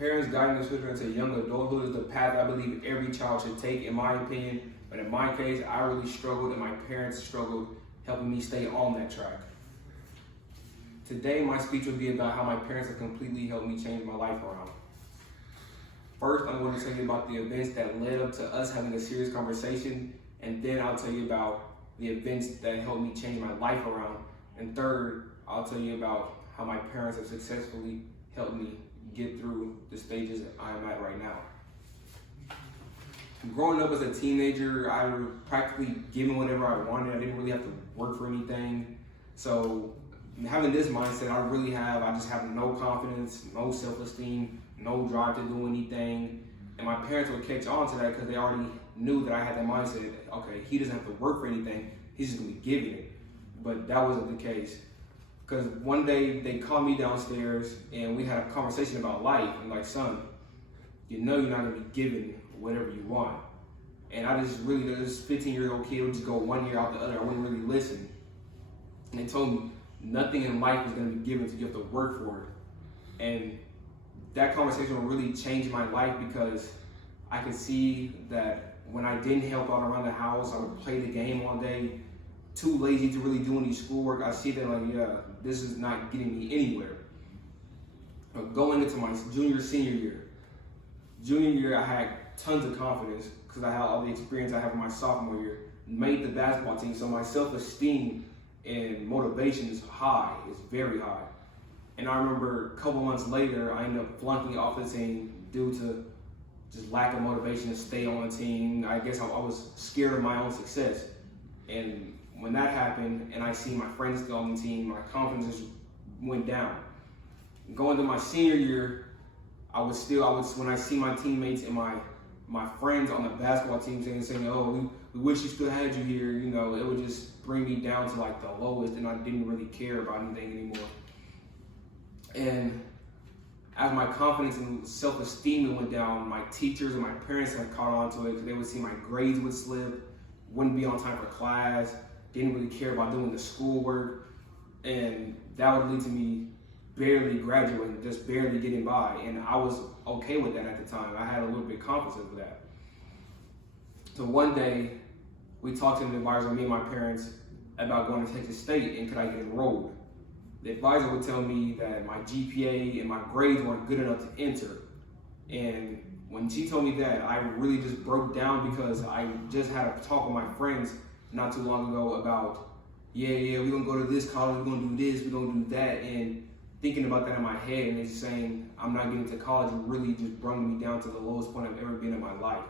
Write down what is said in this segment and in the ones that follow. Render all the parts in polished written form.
Parents guiding their children into young adulthood is the path I believe every child should take, in my opinion. But in my case, I really struggled, and my parents struggled helping me stay on that track. Today, my speech will be about how my parents have completely helped me change my life around. First, I'm going to tell you about the events that led up to us having a serious conversation, and then I'll tell you about the events that helped me change my life around. And third, I'll tell you about how my parents have successfully helped me get through the stages I am at right now. Growing up as a teenager, I was practically given whatever I wanted. I didn't really have to work for anything. So having this mindset, I just have no confidence, no self-esteem, no drive to do anything. And my parents would catch on to that because they already knew that I had that mindset. Okay, he doesn't have to work for anything. He's just gonna be giving it. But that wasn't the case. Because one day they called me downstairs and we had a conversation about life. And like, son, you know you're not gonna be given whatever you want. And I just really, this 15-year-old kid would just go one ear out the other. I wouldn't really listen. And they told me nothing in life is gonna be given to you, have to work for it. And that conversation really changed my life because I could see that when I didn't help out around the house, I would play the game all day, too lazy to really do any schoolwork. I see that like, yeah, this is not getting me anywhere. But going into my senior year, I had tons of confidence because I had all the experience I have in my sophomore year, made the basketball team, so my self-esteem and motivation is high, it's very high. And I remember a couple months later, I ended up flunking off the team due to just lack of motivation to stay on the team. I guess I was scared of my own success. And when that happened and I see my friends still on the team, my confidence just went down. Going to my senior year, when I see my teammates and my friends on the basketball team saying, oh, we wish you still had you here, you know, it would just bring me down to like the lowest, and I didn't really care about anything anymore. And as my confidence and self-esteem went down, my teachers and my parents had caught on to it because they would see my grades would slip, wouldn't be on time for class, didn't really care about doing the schoolwork, and that would lead to me barely graduating, just barely getting by, and I was okay with that at the time. I had a little bit of confidence with that. So one day, we talked to the advisor, me and my parents, about going to Texas State and could I get enrolled. The advisor would tell me that my GPA and my grades weren't good enough to enter. And when she told me that, I really just broke down because I just had a talk with my friends not too long ago about, we're gonna go to this college, we're gonna do this, we're gonna do that. And thinking about that in my head and it's saying I'm not getting to college, it really just brought me down to the lowest point I've ever been in my life.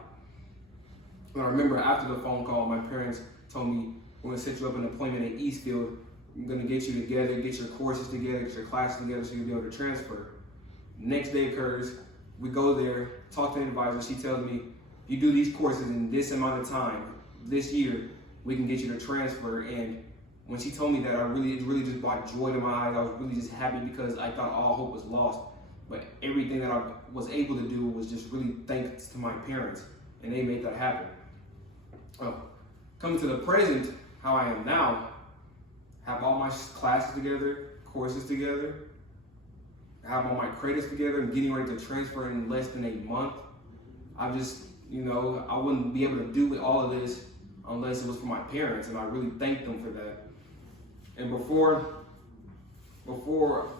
And I remember after the phone call, my parents told me, we're gonna set you up an appointment at Eastfield. I'm gonna get you together, get your courses together, get your classes together so you'll be able to transfer. Next day occurs, we go there, talk to the advisor, she tells me, if you do these courses in this amount of time, this year, we can get you to transfer. And when she told me that, it really just brought joy to my eyes. I was really just happy because I thought all hope was lost. But everything that I was able to do was just really thanks to my parents, and they made that happen. Coming to the present, how I am now, have all my classes together, courses together, have all my credits together, and getting ready to transfer in less than a month. I just, I wouldn't be able to do all of this unless it was for my parents, and I really thank them for that. And before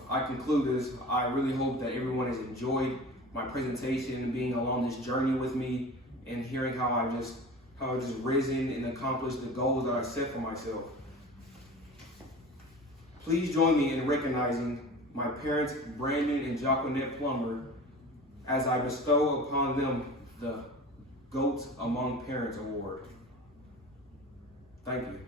I conclude this, I really hope that everyone has enjoyed my presentation and being along this journey with me and hearing how I've just risen and accomplished the goals that I set for myself. Please join me in recognizing my parents, Brandon and Jacqueline Plummer, as I bestow upon them the GOATs Among Parents Award. Thank you.